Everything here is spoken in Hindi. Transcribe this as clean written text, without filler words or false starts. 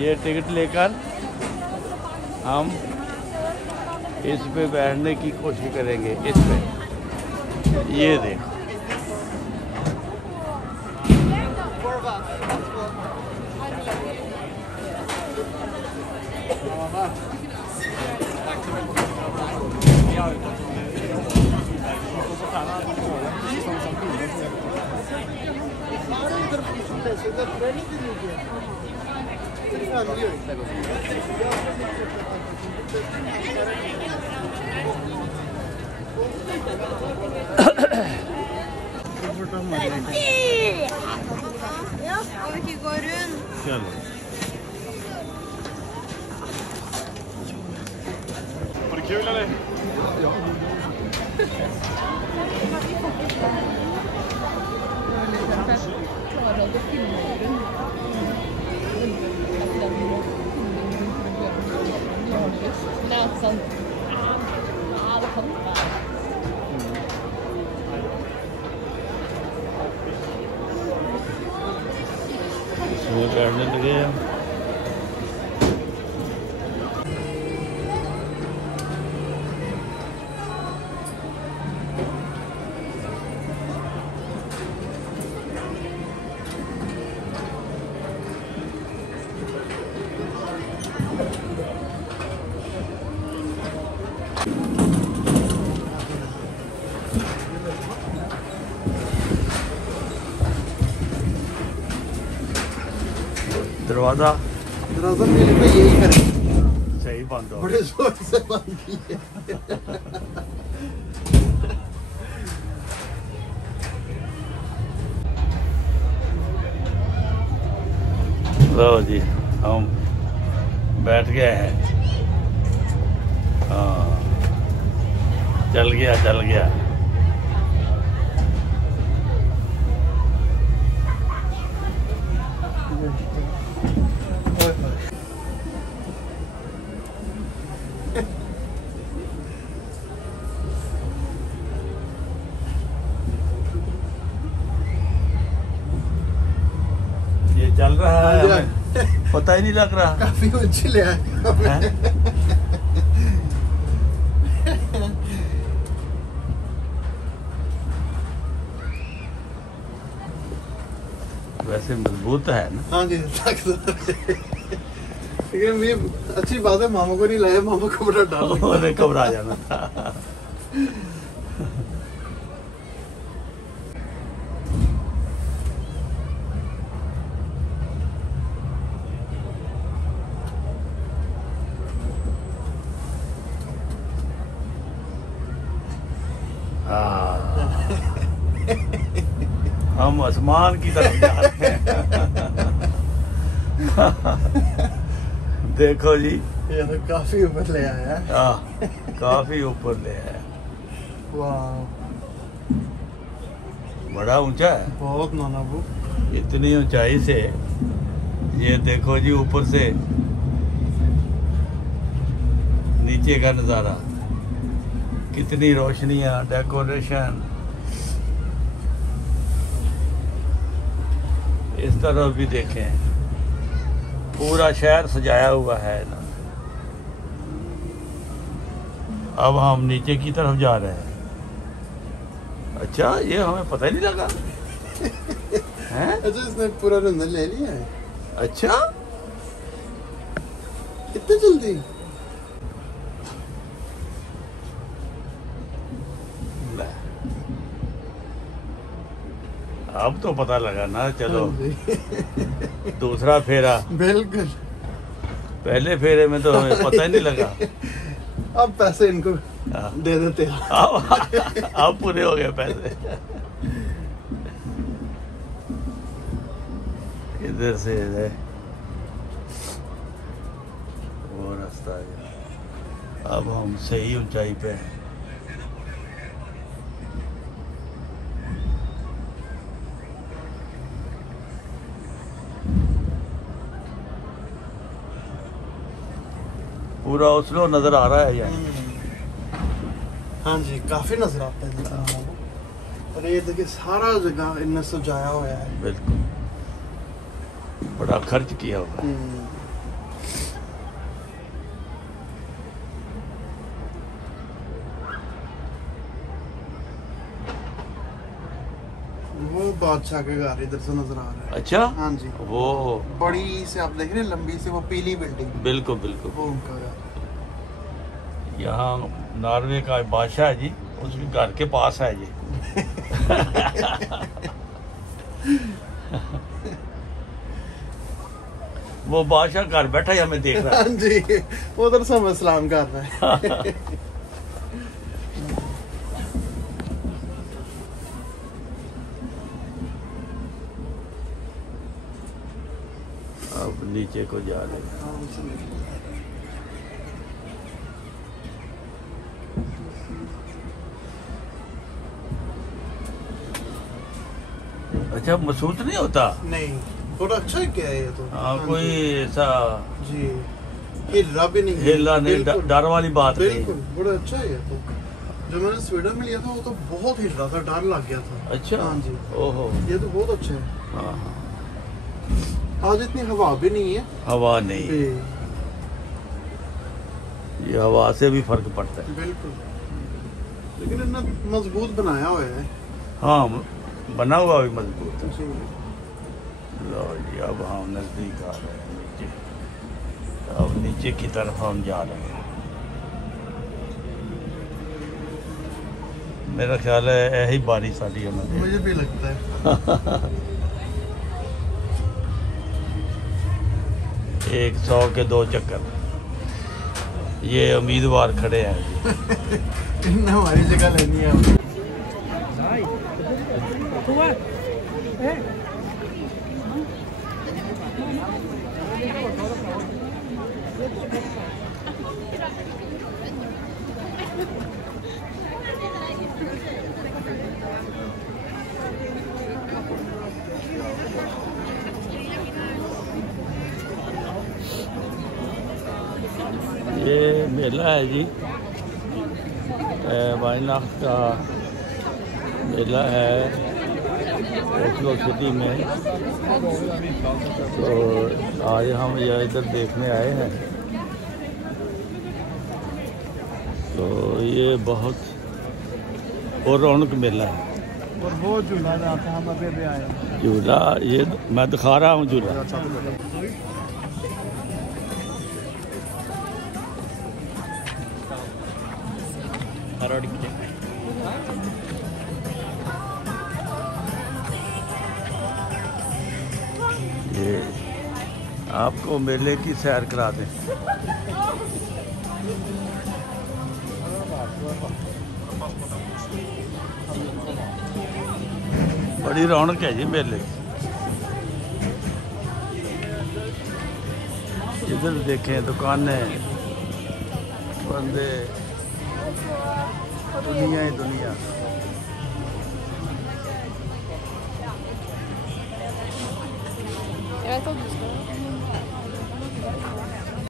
ये टिकट लेकर हम इस पे बैठने की कोशिश करेंगे। इस पे ये देखो, Skal vi ikke gå rundt? चलो Var det kul eller? इसमें बैठने लगे हम। दरवाजा मेरे पे यही करे, सही बंद हो बड़े जोर से बंद किए। लो जी, हम बैठ गए हैं। हाँ, चल गया चल गया। ये चल रहा है, हमें पता ही नहीं लग रहा। काफी उछले आए। वैसे मजबूत है ना। हाँ जी, लेकिन ये अच्छी बात है, मामा को नहीं लाया, मामा को बड़ा डर घबरा जाना था। हम आसमान की तरफ जा रहे हैं। देखो जी, ये तो काफी ऊपर ले आया है। काफी ऊपर ले आया। वाह, बड़ा ऊंचा है, बहुत नाना वो। इतनी ऊंचाई से ये देखो जी, ऊपर से नीचे का नज़ारा, कितनी रोशनियां, डेकोरेशन। इस तरफ भी देखें, पूरा शहर सजाया हुआ है ना। अब हम नीचे की तरफ जा रहे हैं। अच्छा, ये हमें पता ही नहीं लगा। हैं? अच्छा, इसने पूरा रंजन ले लिया है। अच्छा, इतनी जल्दी? अब तो पता लगा ना। चलो दूसरा फेरा। बिल्कुल, पहले फेरे में तो हमें पता ही नहीं लगा। अब पैसे इनको दे देते हैं। अब पूरे हो गए पैसे। इधर से है वो रास्ता है। अब हम सही ऊंचाई पे हैं। पूरा ओस्लो नजर आ रहा है यहाँ। हाँ जी, काफी नजर आता है नजर। और ये देखिए, सारा जगह इनने सजाया हुआ है। बिल्कुल, बड़ा खर्च किया हुआ है। बादशाह का घर इधर से नजर आ रहा है। अच्छा हाँ जी, वो बड़ी से आप देख रहे हैं, लंबी से वो पीली बिल्डिंग, बिल्कुल बिल्कुल वो उनका घर। यहाँ नॉर्वे का बादशाह है जी, उसके घर के पास है जी। वो बादशाह घर बैठा ही हमें देख रहा है। हाँ जी, उधर से हमें सलाम कर रहा है। अब नीचे को जा रहे हैं। अच्छा महसूस नहीं होता? नहीं, थोड़ा अच्छा है क्या है ये तो। हाँ, कोई ऐसा जी, हिला भी नहीं, हिला नहीं, बिल्कुल। डर वाली बात नहीं। बिल्कुल, बड़ा अच्छा है ये तो। जो मैंने स्वीडन में लिया था वो तो बहुत हिल रहा था, डर लग गया था। अच्छा हाँ जी, ओहो ये तो बहुत अच्छा है। हाँ हाँ, आज इतनी हवा भी नहीं है। हवा नहीं, ये हवा से भी फर्क पड़ता है। बिल्कुल, लेकिन इतना मजबूत बनाया हुआ है। हाँ, बना हुआ भी मजबूत है। जी। लो जी, अब हम नजदीक आ रहे हैं नीचे, अब नीचे की तरफ हम जा रहे हैं। मेरा ख्याल है यही बारिश आती है हमें। मुझे भी लगता है। 100 के 2 चक्कर, ये उम्मीदवार खड़े हैं। इनने हमारी जगह लेनी है। ये मेला है जी, वाइनाख का मेला है ओस्लो सिटी में। तो आज हम यह इधर देखने आए हैं। तो ये बहुत और रौनक मेला है। और वो झूला जाता है, हम अभी आए। झूला ये मैं दिखा रहा हूँ झूला। ये आपको मेले की सैर करा दें। बड़ी रौनक है जी मेले की। इधर देखें दुकानें, बंदे, दुनिया ही दुनिया।